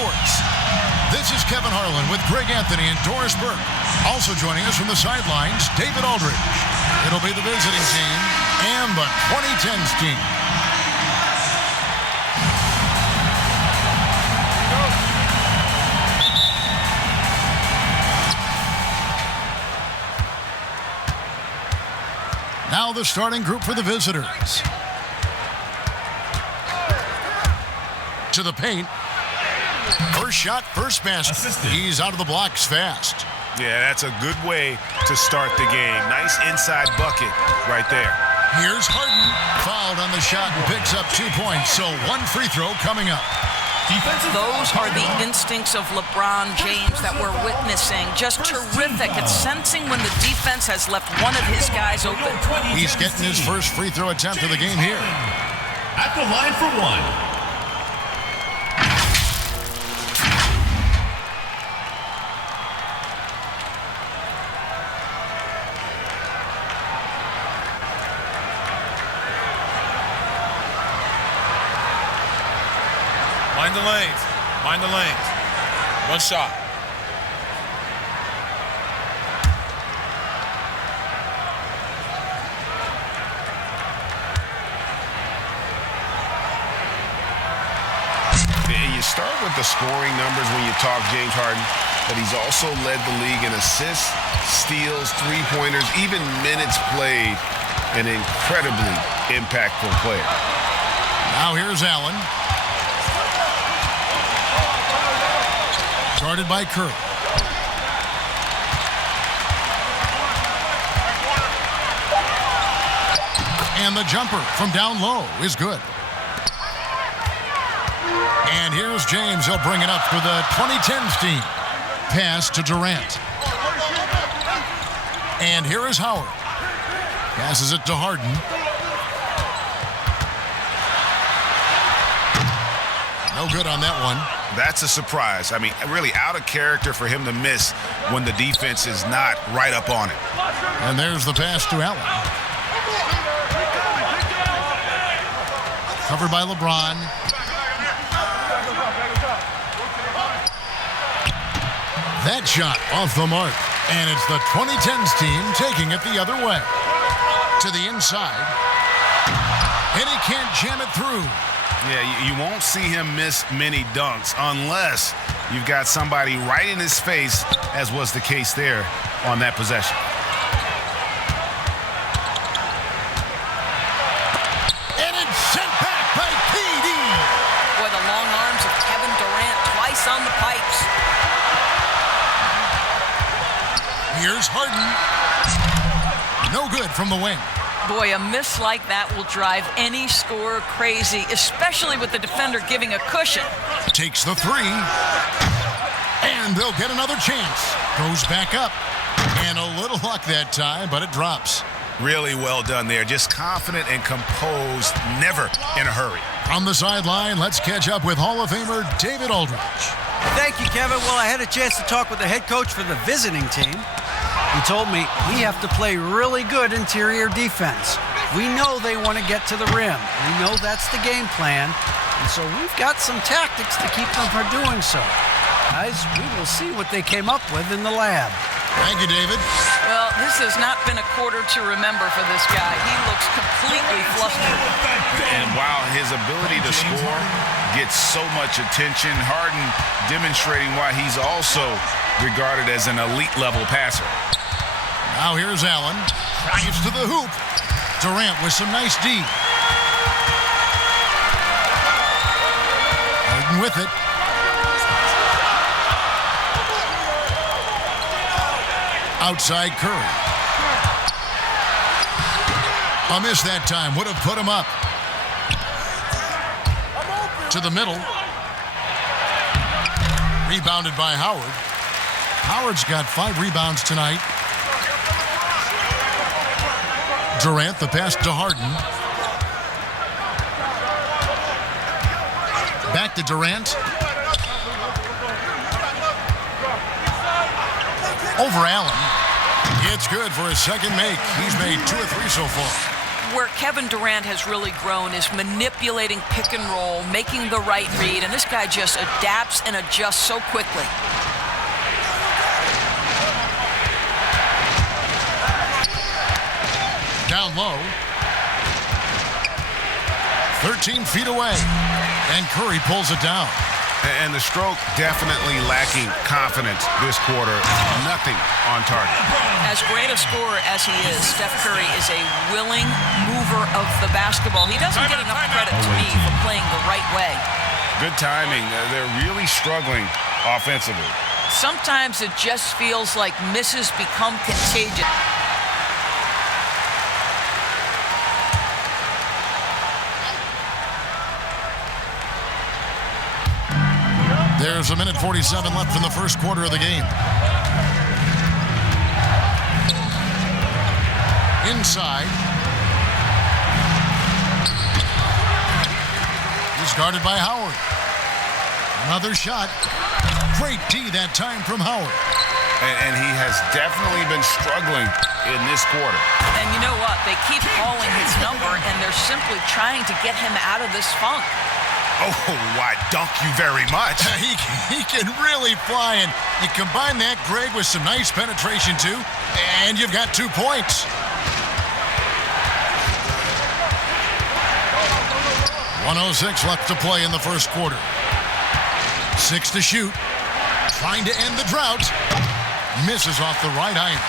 Sports. This is Kevin Harlan with Greg Anthony and Doris Burke. Also joining us from the sidelines, David Aldridge. It'll be the visiting team and the 2010's team. Now the starting group for the visitors. To the paint. First shot, first basket. He's out of the blocks fast. Yeah, that's a good way to start the game. Nice inside bucket right there. Here's Harden. Fouled on the shot and picks up 2 points. So one free throw coming up. Those are the instincts of LeBron James that we're witnessing. Just terrific at sensing when the defense has left one of his guys open. He's getting his first free throw attempt of the game here. At the line for one. Mind the lanes. Mind the lanes. One shot. And you start with the scoring numbers when you talk James Harden, but he's also led the league in assists, steals, three-pointers, even minutes played. An incredibly impactful player. Now here's Allen. Guarded by Curry. And the jumper from down low is good. And here's James. He'll bring it up for the 2010's team. Pass to Durant. And here is Howard. Passes it to Harden. No good on that one. That's a surprise. I mean, really out of character for him to miss when the defense is not right up on it. And there's the pass to Allen. Covered by LeBron. That shot off the mark. And it's the 2010's team taking it the other way. To the inside. And he can't jam it through. Yeah, you won't see him miss many dunks unless you've got somebody right in his face, as was the case there on that possession. And it's sent back by KD. Boy, the long arms of Kevin Durant twice on the pipes. Here's Harden. No good from the wing. Boy, a miss like that will drive any scorer crazy, especially with the defender giving a cushion. Takes the three. And they'll get another chance. Goes back up. And a little luck that time, but it drops. Really well done there. Just confident and composed, never in a hurry. On the sideline, let's catch up with Hall of Famer David Aldridge. Thank you, Kevin. Well, I had a chance to talk with the head coach for the visiting team. He told me we have to play really good interior defense. We know they want to get to the rim. We know that's the game plan. And so we've got some tactics to keep them from doing so. Guys, we will see what they came up with in the lab. Thank you, David. Well, this has not been a quarter to remember for this guy. He looks completely flustered. And while his ability to score gets so much attention, Harden demonstrating why he's also regarded as an elite-level passer. Now here's Allen. Drives to the hoop. Durant with some nice D. Harden with it. Outside Curry. A miss that time. Would have put him up. To the middle. Rebounded by Howard. Howard's got 5 rebounds tonight. Durant, the pass to Harden. Back to Durant. Over Allen. It's good for his second make. He's made 2 or 3 so far. where Kevin Durant has really grown is manipulating pick and roll, making the right read, and this guy just adapts and adjusts so quickly. Down low. 13 feet away. And Curry pulls it down. And the stroke definitely lacking confidence this quarter. Nothing on target. As great a scorer as he is, Steph Curry is a willing mover of the basketball. He doesn't get enough credit to me for playing the right way. Good timing. They're really struggling offensively. Sometimes it just feels like misses become contagious. There's a minute 47 left in the first quarter of the game. Inside. He's guarded by Howard. Another shot. Great D that time from Howard. And he has definitely been struggling in this quarter. And you know what? They keep calling his number, and they're simply trying to get him out of this funk. Oh, why, dunk you very much. He can really fly, and you combine that, Greg, with some nice penetration, too, and you've got 2 points. 1:06 left to play in the first quarter. 6 to shoot. Trying to end the drought. Misses off the right iron.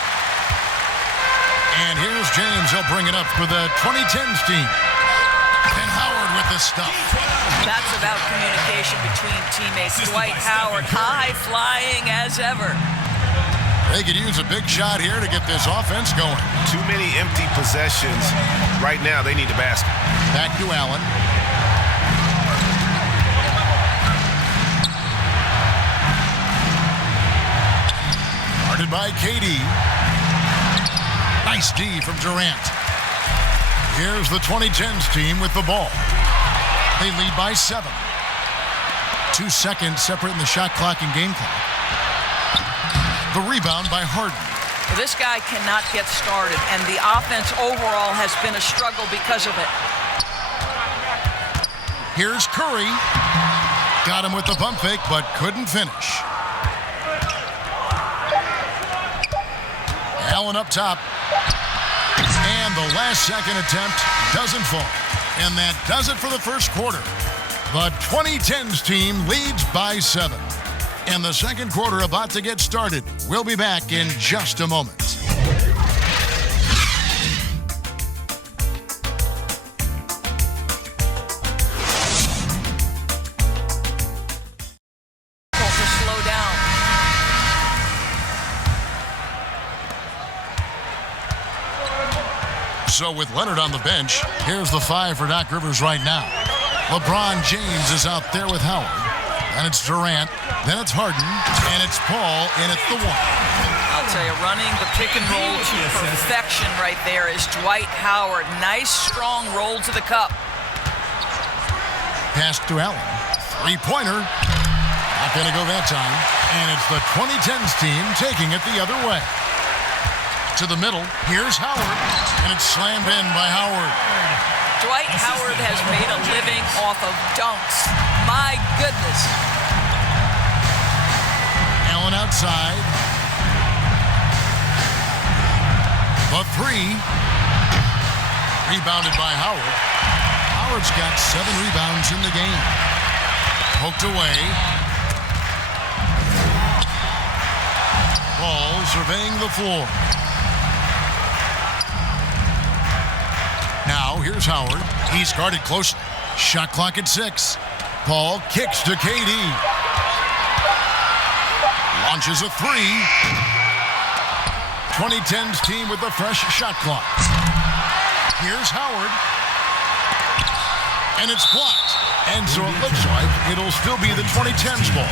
And here's James. He'll bring it up for the 2010's team. And Howard with the stuff. That's about communication between teammates. Dwight Howard, high flying as ever. They could use a big shot here to get this offense going. Too many empty possessions. Right now, they need a basket. Back to Allen. Guarded by KD. Nice D from Durant. Here's the 2010's team with the ball. They lead by 7. 2 seconds separating the shot clock and game clock. The rebound by Harden. Well, this guy cannot get started, and the offense overall has been a struggle because of it. Here's Curry. Got him with the pump fake, but couldn't finish. Allen up top. And the last second attempt doesn't fall. And that does it for the first quarter. The 2010's team leads by 7. And the second quarter about to get started. We'll be back in just a moment. To slow down. So with Leonard on the bench, here's the 5 for Doc Rivers right now. LeBron James is out there with Howard. Then it's Durant. Then it's Harden. And it's Paul, and it's the 1. I'll tell you, running the pick and roll to perfection right there is Dwight Howard. Nice, strong roll to the cup. Pass to Allen. 3-pointer. Not going to go that time. And it's the 2010's team taking it the other way. To the middle. Here's Howard. And it's slammed in by Howard. Dwight Howard has made a living off of dunks. My goodness. Allen outside. The 3. Rebounded by Howard. Howard's got 7 rebounds in the game. Poked away. Ball surveying the floor. Now, here's Howard. He's guarded closely. Shot clock at 6. Paul kicks to KD. Launches a 3. 2010's team with a fresh shot clock. Here's Howard. And it's blocked. And so it looks like it'll still be the 2010's ball.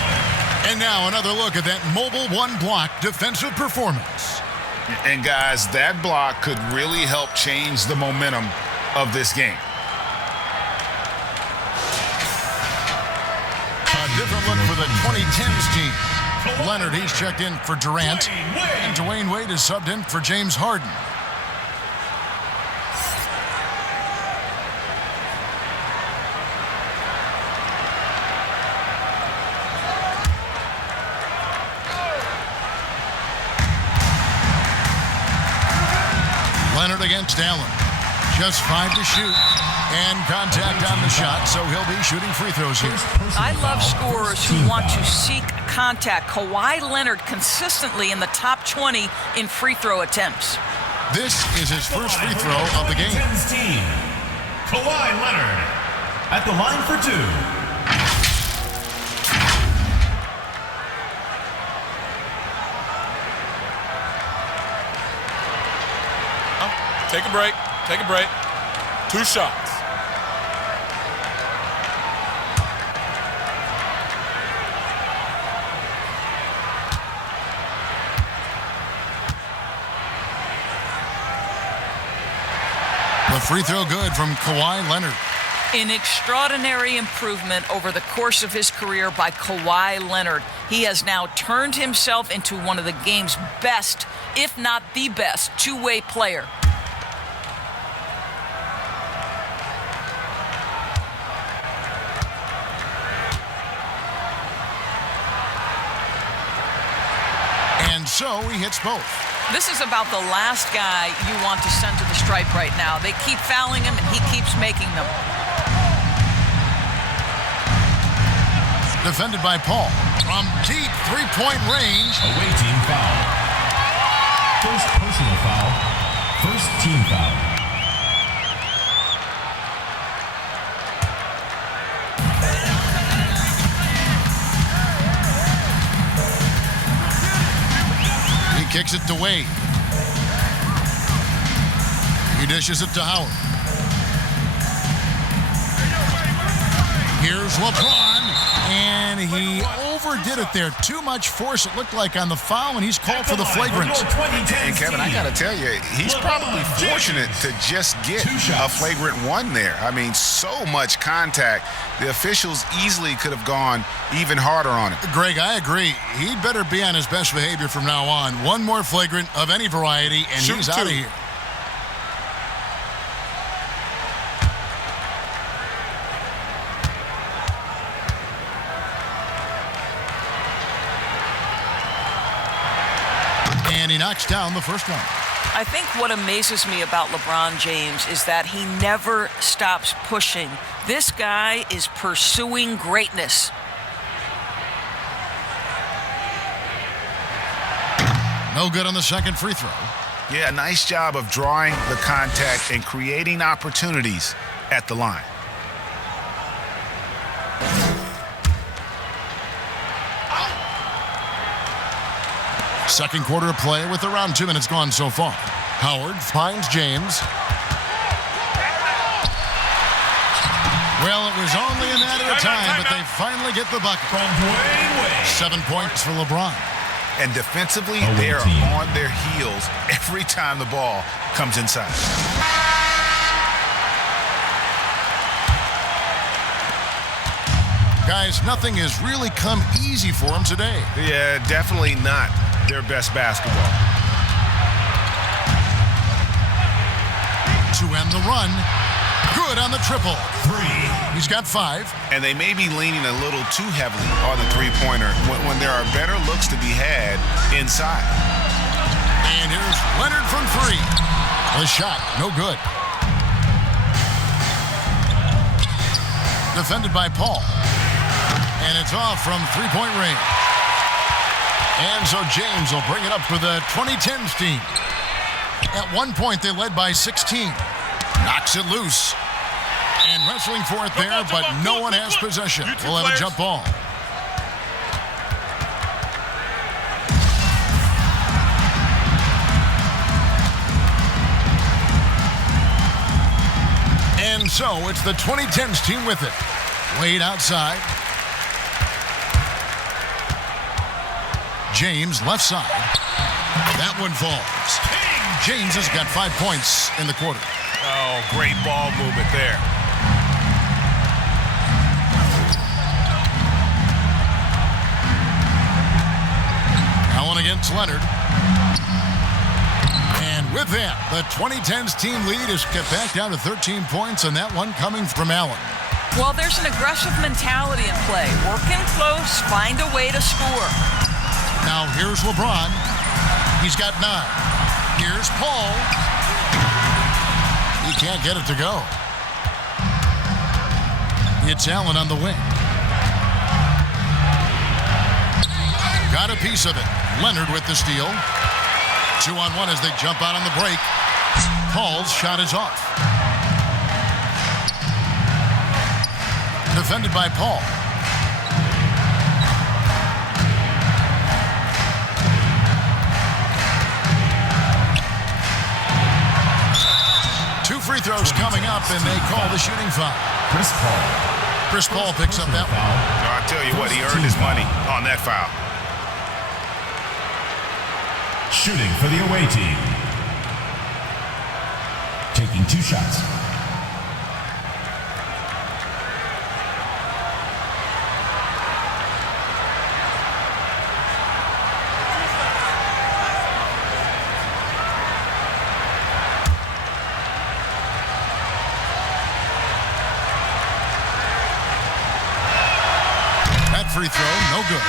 And now another look at that mobile one-block defensive performance. And guys, that block could really help change the momentum of this game. A different look for the 2010's team. Leonard, he's checked in for Durant. And Dwayne Wade is subbed in for James Harden. Leonard against Allen. Just 5 to shoot. And contact on the shot, so he'll be shooting free throws here. I love scorers who want to seek contact. Kawhi Leonard consistently in the top 20 in free throw attempts. This is his first free throw of the game. 2010's team, Kawhi Leonard at the line for 2. Take a break. Take a break. 2 shots. The free throw good from Kawhi Leonard. An extraordinary improvement over the course of his career by Kawhi Leonard. He has now turned himself into one of the game's best, if not the best, two-way player. And so he hits both. This is about the last guy you want to send to the stripe right now. They keep fouling him, and he keeps making them. Defended by Paul. From deep three-point range. Away team foul. First personal foul. First team foul. Kicks it to Wade. He dishes it to Howard. Here's LeBron, and he overdid it there. Too much force, it looked like, on the foul, and he's called for the flagrant. And Kevin, I got to tell you, he's probably fortunate to just get a flagrant 1 there. I mean, so much contact. The officials easily could have gone even harder on it. Greg, I agree. He'd better be on his best behavior from now on. One more flagrant of any variety, and he's out of here. And he knocks down the first one. I think what amazes me about LeBron James is that he never stops pushing. This guy is pursuing greatness. No good on the second free throw. Yeah, nice job of drawing the contact and creating opportunities at the line. Second quarter of play with around 2 minutes gone so far. Howard finds James. Well, it was only a matter of time, but they finally get the bucket. From Dwayne Wade. 7 points for LeBron. And defensively, they are on their heels every time the ball comes inside. Guys, nothing has really come easy for them today. Yeah, definitely not their best basketball. To end the run. Good on the triple. 3. He's got 5. And they may be leaning a little too heavily on the three-pointer when there are better looks to be had inside. And here's Leonard from 3. The shot, no good. Defended by Paul. And it's off from three-point range. And so James will bring it up for the 2010's team. At one point, they led by 16. Knocks it loose. And wrestling for it there, but no one has possession. We'll have a jump ball. And so it's the 2010's team with it. Wade outside. James left side. That one falls. James has got 5 points in the quarter. Oh, great ball movement there. Allen against Leonard. And with that, the 2010's team lead is cut back down to 13 points, and that one coming from Allen. Well, there's an aggressive mentality in play. Work in close, find a way to score. Now here's LeBron. He's got 9. Here's Paul. He can't get it to go. It's Allen on the wing. Got a piece of it. Leonard with the steal. 2-on-1 as they jump out on the break. Paul's shot is off. Defended by Paul. Two free throws coming up, and they call the shooting foul. Chris Paul picks up that one. I tell you what, he earned his money on that foul. Shooting for the away team. Taking 2 shots. That free throw, no good.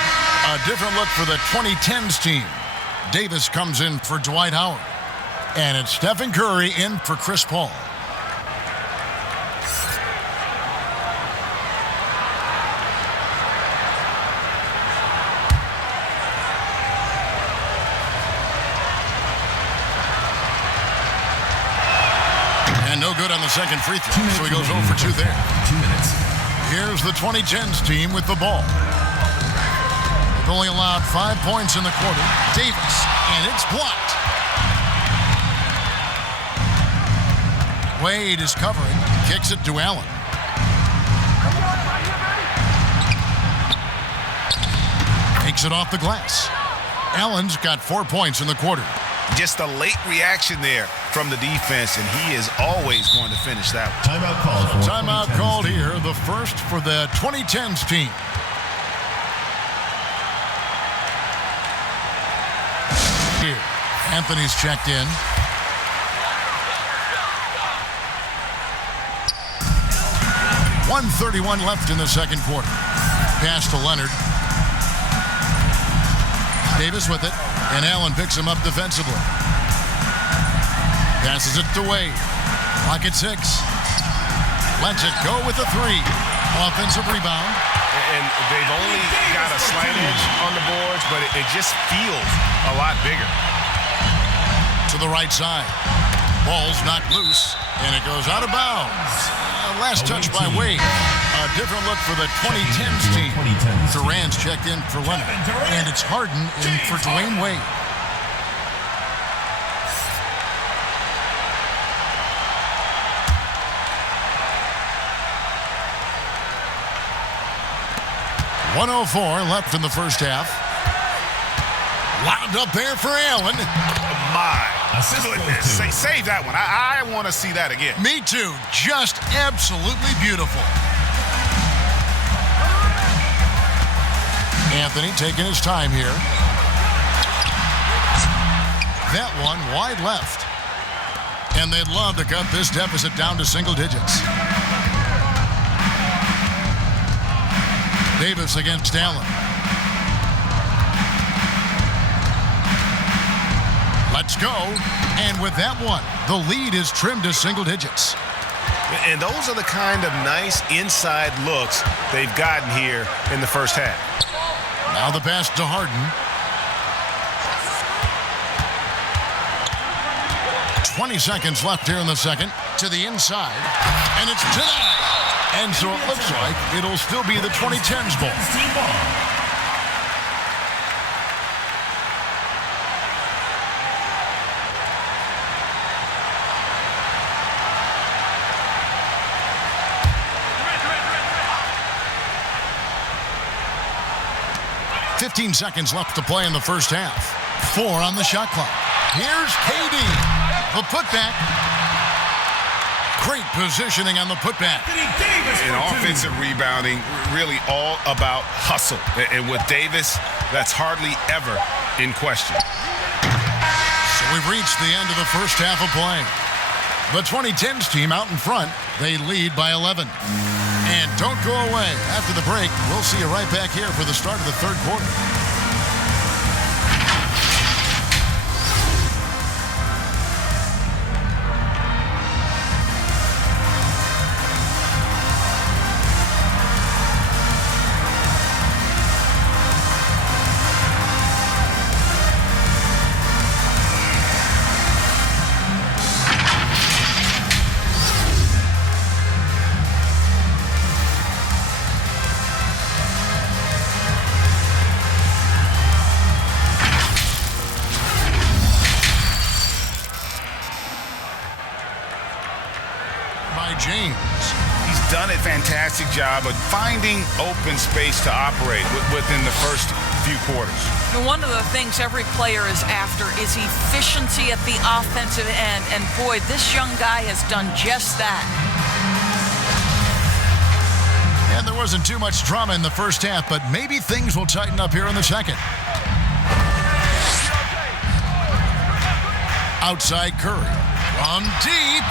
A different look for the 2010's team. Davis comes in for Dwight Howard. And it's Stephen Curry in for Chris Paul. And no good on the second free throw, so he goes 0 for 2 there. 2 minutes. Here's the 2010's team with the ball. They've only allowed 5 points in the quarter. Davis, and it's blocked. Wade is covering, kicks it to Allen. Takes it off the glass. Allen's got 4 points in the quarter. Just a late reaction there from the defense, and he is always going to finish that one. Timeout called for Timeout 2010's called team. here, the first for the 2010's team. Here, Anthony's checked in. .131 left in the second quarter. Pass to Leonard. Davis with it, and Allen picks him up defensively. Passes it to Wade. Clock at 6. Lets it go with the 3. Offensive rebound. And they've only got a slight edge on the boards, but it just feels a lot bigger. To the right side. Ball's knocked loose, and it goes out of bounds. Last touch by Wade. A different look for the 2010's team. Durant's checked in for Leonard, and it's Harden in for Dwayne Wade. .104 left in the first half. Lobbed up there for Allen. My goodness. Save that one. I want to see that again. Me too. Just absolutely beautiful. Anthony taking his time here. That one wide left. And they'd love to cut this deficit down to single digits. Davis against Allen. Let's go. And with that one, the lead is trimmed to single digits. And those are the kind of nice inside looks they've gotten here in the first half. Now the pass to Harden. 20 seconds left here in the second. To the inside. And it's denied. And so it looks like it'll still be the 2010's ball. .15 seconds left to play in the first half. 4 on the shot clock. Here's KD. The putback. Great positioning on the putback. And offensive rebounding, really all about hustle. And with Davis, that's hardly ever in question. So we've reached the end of the first half of play. The 2010's team out in front. They lead by 11. And don't go away. After the break, we'll see you right back here for the start of the third quarter. done a fantastic job of finding open space to operate within the first few quarters. One of the things every player is after is efficiency at the offensive end, and boy, this young guy has done just that. And there wasn't too much drama in the first half, but maybe things will tighten up here in the second. Outside Curry. From deep.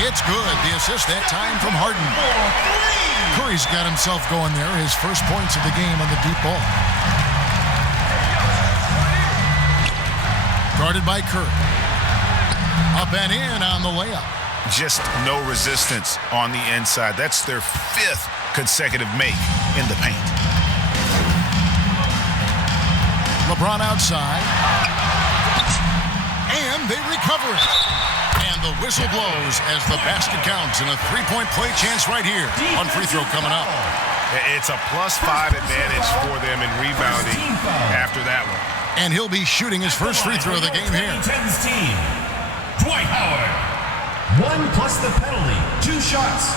It's good. The assist that time from Harden. Curry's got himself going there. His first points of the game on the deep ball. Guarded by Curry. Up and in on the layup. Just no resistance on the inside. That's their 5th consecutive make in the paint. LeBron outside. And they recover it. And the whistle blows as the basket counts, and a three-point play chance right here. One free throw coming up. It's a +5 advantage for them in rebounding after that one. And he'll be shooting his first free throw of the game here. 2010's team, Dwight Howard. 1 plus the penalty. 2 shots.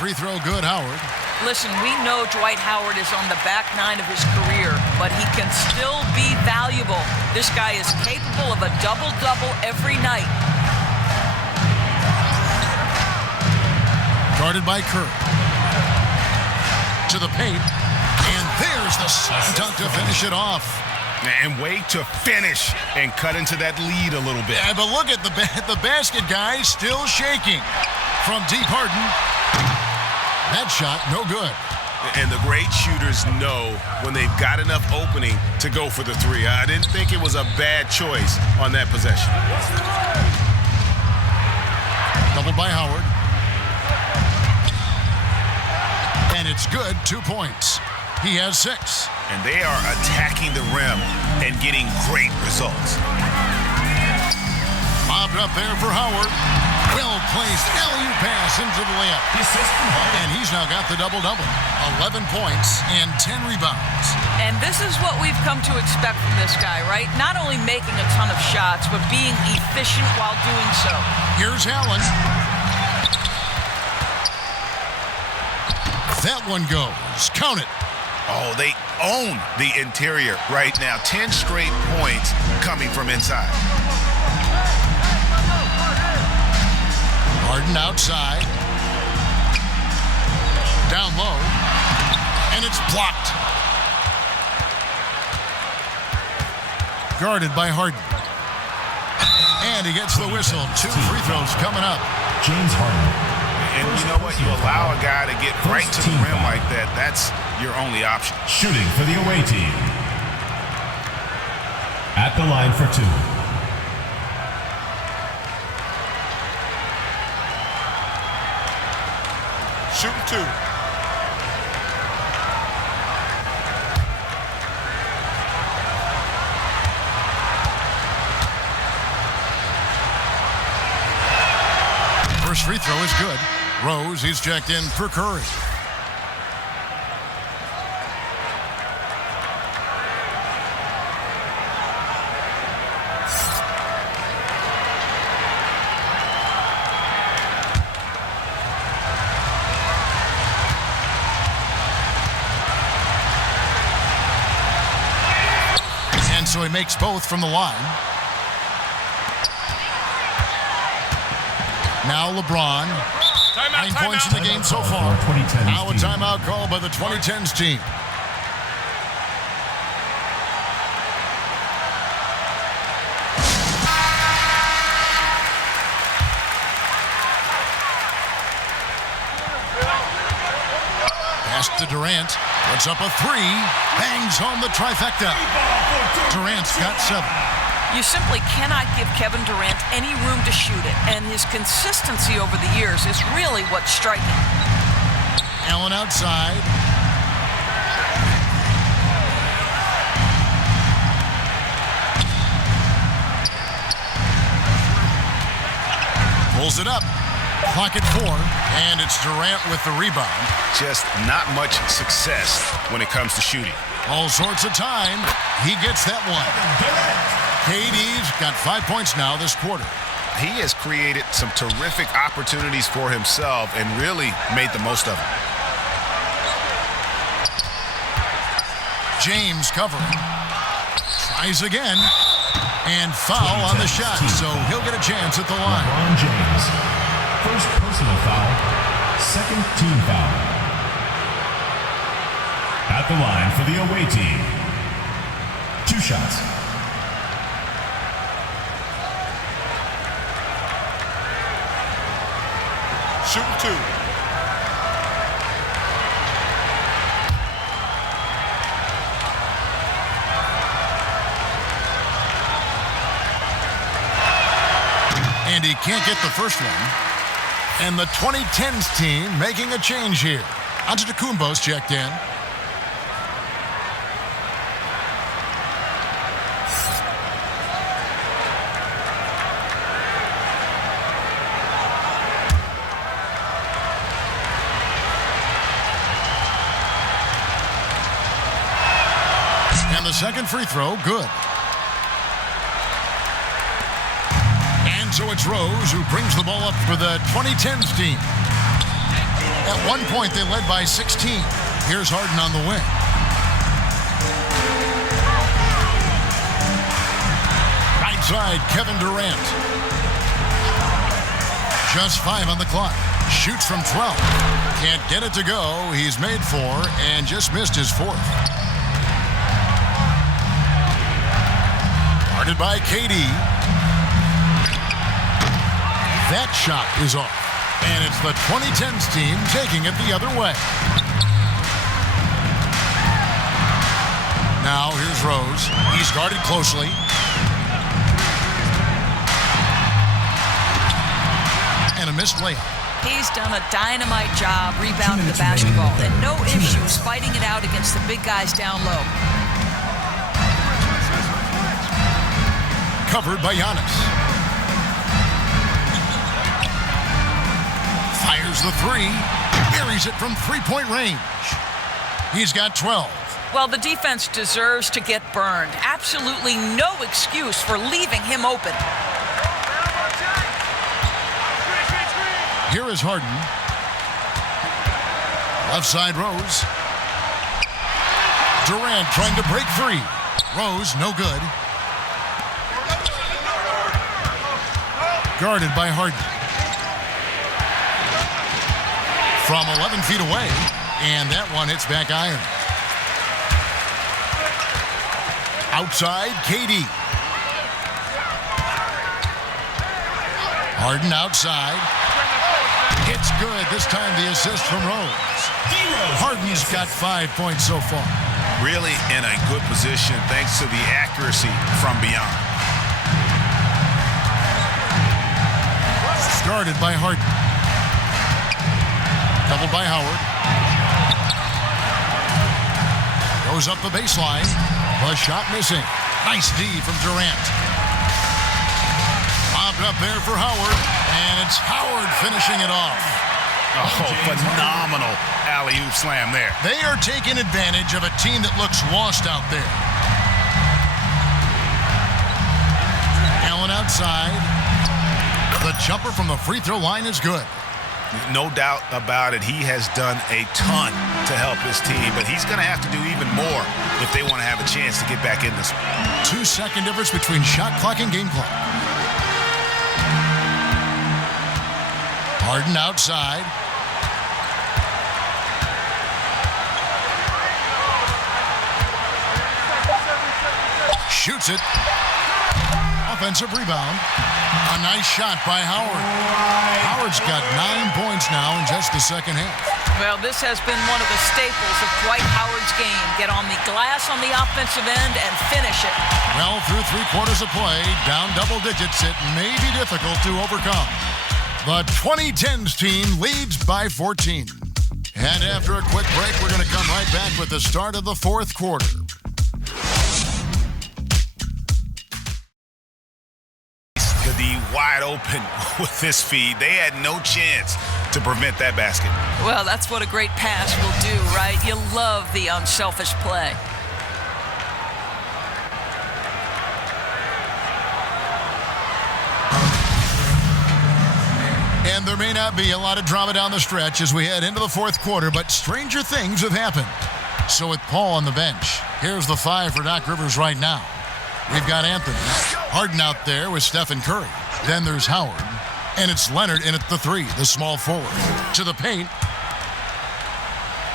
Free throw good, Howard. Listen, we know Dwight Howard is on the back 9 of his career, but he can still be valuable. This guy is capable of a double-double every night. Guarded by Curry. To the paint. And there's the slam dunk to finish it off. And wait to finish and cut into that lead a little bit. Yeah, but look at the basket guy still shaking. From deep, Harden. That shot, no good. And the great shooters know when they've got enough opening to go for the 3. I didn't think it was a bad choice on that possession. Doubled by Howard. And it's good, 2 points. He has 6. And they are attacking the rim and getting great results. Bobbed up there for Howard. Well-placed alley-oop pass into the layup. And he's now got the double-double. 11 points and 10 rebounds. And this is what we've come to expect from this guy, right? Not only making a ton of shots, but being efficient while doing so. Here's Allen. That one goes. Count it. Oh, they own the interior right now. 10 straight points coming from inside. Harden outside. Down low. And it's blocked. Guarded by Harden. And he gets the whistle. 2 free throws coming up. James Harden. And you know what? You allow a guy to get right to the rim like that. That's your only option. Shooting for the away team. At the line for 2. Shooting 2. First free throw is good. Rose, he's checked in for Curry. And so he makes both from the line. Now LeBron. 9 points in the game so far. Now a timeout call by the 2010's team. Pass to Durant. Puts up a 3. Bangs home the trifecta. Durant's got 7. You simply cannot give Kevin Durant any room to shoot it, and his consistency over the years is really what's striking. Allen outside. Pulls it up. Clock at 4, and it's Durant with the rebound. Just not much success when it comes to shooting. All sorts of time. He gets that one. KD's got 5 points now this quarter. He has created some terrific opportunities for himself and really made the most of them. James covering. Tries again. And foul on the shot, so he'll get a chance at the line. LeBron James. First personal foul. Second team foul. At the line for the away team. 2 shots. Shooting 2. And he can't get the first one. And the 2010's team making a change here. Antetokounmpo's checked in. And the second free throw, good. And so it's Rose who brings the ball up for the 2010's team. At one point, they led by 16. Here's Harden on the wing. Right side, Kevin Durant. Just 5 on the clock. Shoots from 12. Can't get it to go. He's made 4 and just missed his 4th. Guarded by KD. That shot is off. And it's the 2010's team taking it the other way. Now here's Rose. He's guarded closely. And a missed layup. He's done a dynamite job rebounding the basketball and no issues fighting it out against the big guys down low. Covered by Giannis. Fires the 3. Buries it from three-point range. He's got 12. Well, the defense deserves to get burned. Absolutely no excuse for leaving him open. Here is Harden. Left side, Rose. Durant trying to break 3. Rose, no good. Guarded by Harden. From 11 feet away. And that one hits back iron. Outside, KD. Harden outside. It's good. This time the assist from Rose. Harden's got 5 points so far. Really in a good position thanks to the accuracy from beyond. Guarded by Harden. Doubled by Howard. Goes up the baseline. The shot missing. Nice D from Durant. Popped up there for Howard. And it's Howard finishing it off. Oh, phenomenal alley-oop slam there. They are taking advantage of a team that looks lost out there. Allen outside. The jumper from the free throw line is good. No doubt about it. He has done a ton to help his team, but he's going to have to do even more if they want to have a chance to get back in this one. 2-second difference between shot clock and game clock. Harden outside. Shoots it. Offensive rebound. A nice shot by Howard. Howard's got 9 points now in just the second half. Well, this has been one of the staples of Dwight Howard's game. Get on the glass on the offensive end and finish it. Well, through 3 quarters of play, down double digits, it may be difficult to overcome. The 2010's team leads by 14. And after a quick break, we're going to come right back with the start of the 4th quarter. The wide open with this feed. They had no chance to prevent that basket. Well, that's what a great pass will do, right? You love the unselfish play. And there may not be a lot of drama down the stretch as we head into the fourth quarter, but stranger things have happened. So with Paul on the bench, here's the 5 for Doc Rivers right now. We've got Anthony Harden out there with Stephen Curry. Then there's Howard. And it's Leonard in at the 3, the small forward. To the paint.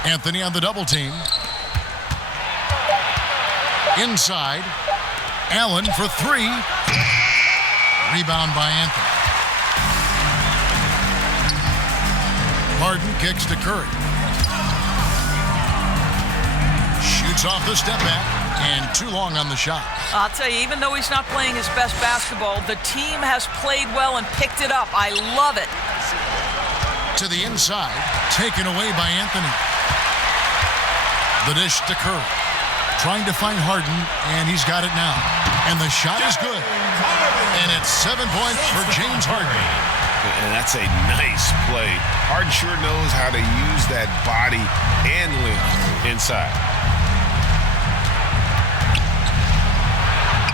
Anthony on the double team. Inside. Allen for 3. Rebound by Anthony. Harden kicks to Curry. Shoots off the step back, and too long on the shot. I'll tell you, even though he's not playing his best basketball, the team has played well and picked it up. I love it. To the inside, taken away by Anthony. The dish to Curry. Trying to find Harden, and he's got it now. And the shot is good. And it's 7 points for James Harden. And that's a nice play. Harden sure knows how to use that body and length inside.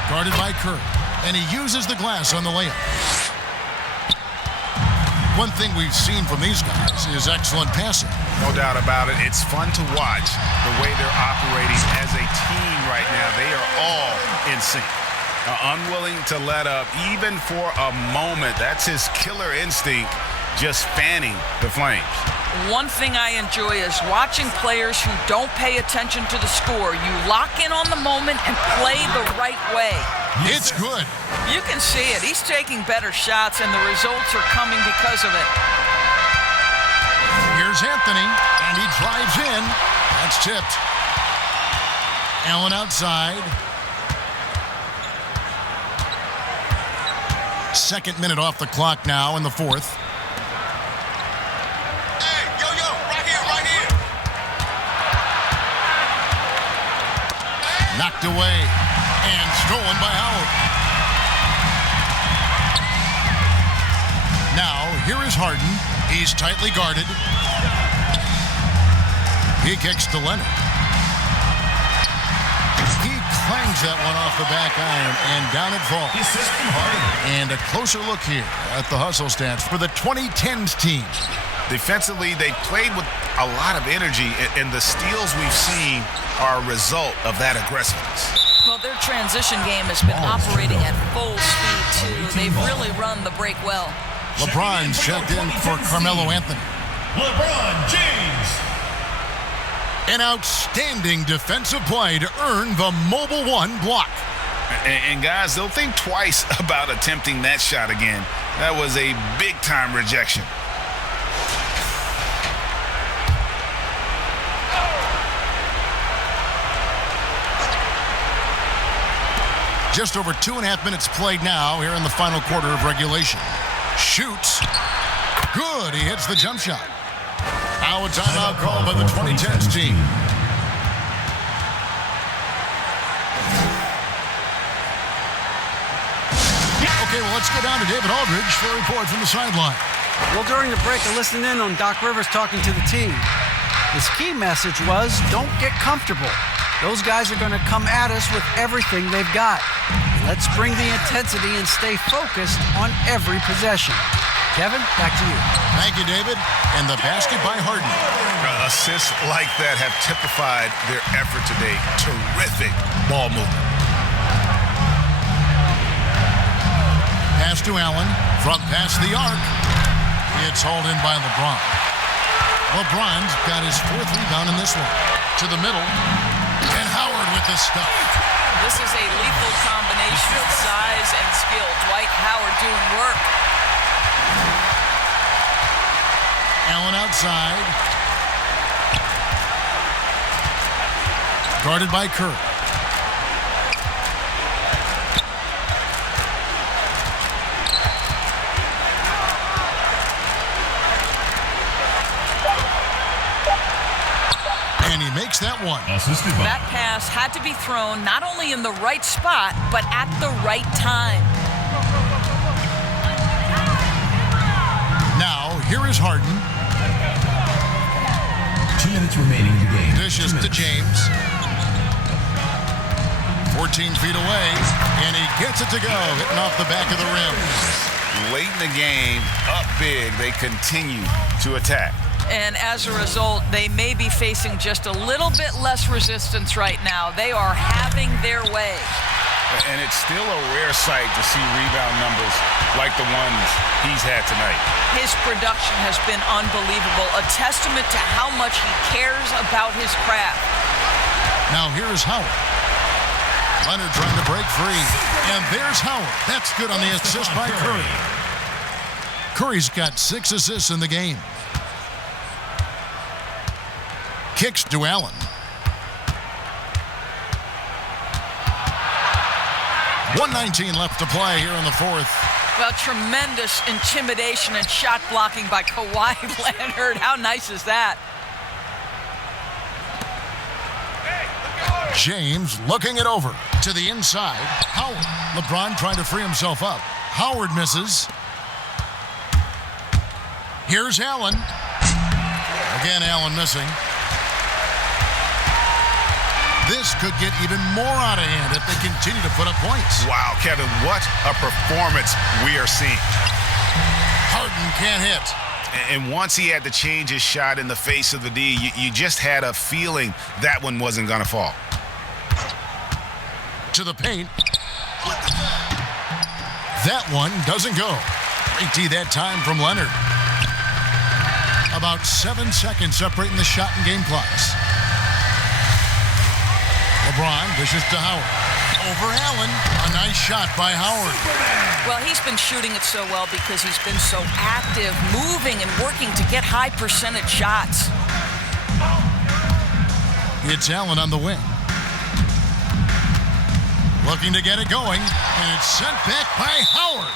Guarded by Curry, and he uses the glass on the layup. One thing we've seen from these guys is excellent passing. No doubt about it. It's fun to watch the way they're operating as a team right now. They are all in sync. Unwilling to let up even for a moment. That's his killer instinct, just fanning the flames. One thing I enjoy is watching players who don't pay attention to the score. You lock in on the moment and play the right way. It's good. You can see it. He's taking better shots, and the results are coming because of it. Here's Anthony, and he drives in. That's tipped. Allen outside. Second minute off the clock now in the fourth. Hey, yo, right here. Knocked away and stolen by Howard. Now, here is Harden. He's tightly guarded. He kicks to Leonard. He clangs that one off the back iron, and down it falls. And a closer look here at the hustle stats for the 2010's team. Defensively, they played with a lot of energy, and the steals we've seen are a result of that aggressiveness. Well, their transition game has been operating at full speed, too. They've really run the break well. LeBron's checked in for Carmelo Anthony. LeBron James. An outstanding defensive play to earn the Mobile One block. And guys, they'll think twice about attempting that shot again. That was a big-time rejection. Just over 2.5 minutes played now here in the final quarter of regulation. Shoots. Good. He hits the jump shot. Now a timeout called by the 2010's team. Okay, well, let's go down to David Aldridge for a report from the sideline. Well, during the break, I listened in on Doc Rivers talking to the team. His key message was, don't get comfortable. Those guys are going to come at us with everything they've got. Let's bring the intensity and stay focused on every possession. Kevin, back to you. Thank you, David. And the basket by Harden. Assists like that have typified their effort today. Terrific ball movement. Pass to Allen. Front pass the arc. It's hauled in by LeBron. LeBron's got his 4th rebound in this one. To the middle. And Howard with the stuff. This is a lethal combination of size and skill. Dwight Howard doing work. Allen outside. Guarded by Curry. And he makes that one. That pass had to be thrown not only in the right spot, but at the right time. here is Harden. 2 minutes remaining in the game. Dishes to James. 14 feet away, and he gets it to go, hitting off the back of the rim. Late in the game, up big, they continue to attack. And as a result, they may be facing just a little bit less resistance right now. They are having their way. And it's still a rare sight to see rebound numbers like the ones he's had tonight. His production has been unbelievable, a testament to how much he cares about his craft. Now here's Howard. Leonard trying to break free. And there's Howard. That's good on the assist by Curry. Curry's got 6 assists in the game. Kicks to Allen. .119 left to play here in the fourth. Well, tremendous intimidation and shot blocking by Kawhi Leonard. How nice is that? James looking it over to the inside. Howard. LeBron trying to free himself up. Howard misses. Here's Allen. Again, Allen missing. This could get even more out of hand if they continue to put up points. Wow, Kevin, what a performance we are seeing. Harden can't hit. And once he had to change his shot in the face of the D, you just had a feeling that one wasn't going to fall. To the paint. That one doesn't go. Great D that time from Leonard. About 7 seconds separating the shot and game clocks. LeBron dishes to Howard. Over Allen. A nice shot by Howard. Well, he's been shooting it so well because he's been so active, moving and working to get high percentage shots. It's Allen on the wing. Looking to get it going, and it's sent back by Howard.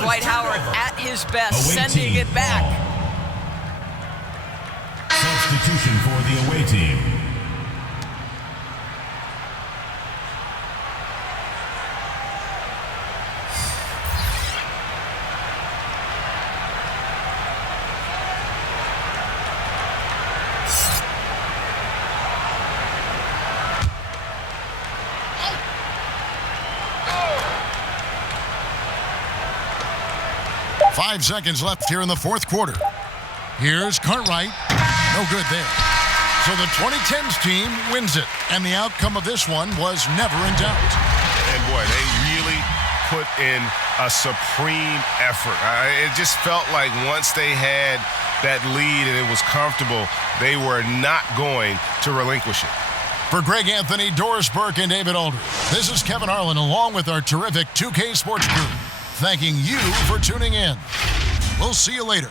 Dwight Howard at his best, Away sending team it back. Substitution for the away team. Five seconds left here in the fourth quarter. Here's Cartwright. No good there. So the 2010's team wins it, and the outcome of this one was never in doubt. And boy, they really put in a supreme effort. It just felt like once they had that lead and it was comfortable, they were not going to relinquish it. For Greg Anthony, Doris Burke, and David Aldridge, this is Kevin Harlan along with our terrific 2K Sports crew, thanking you for tuning in. We'll see you later.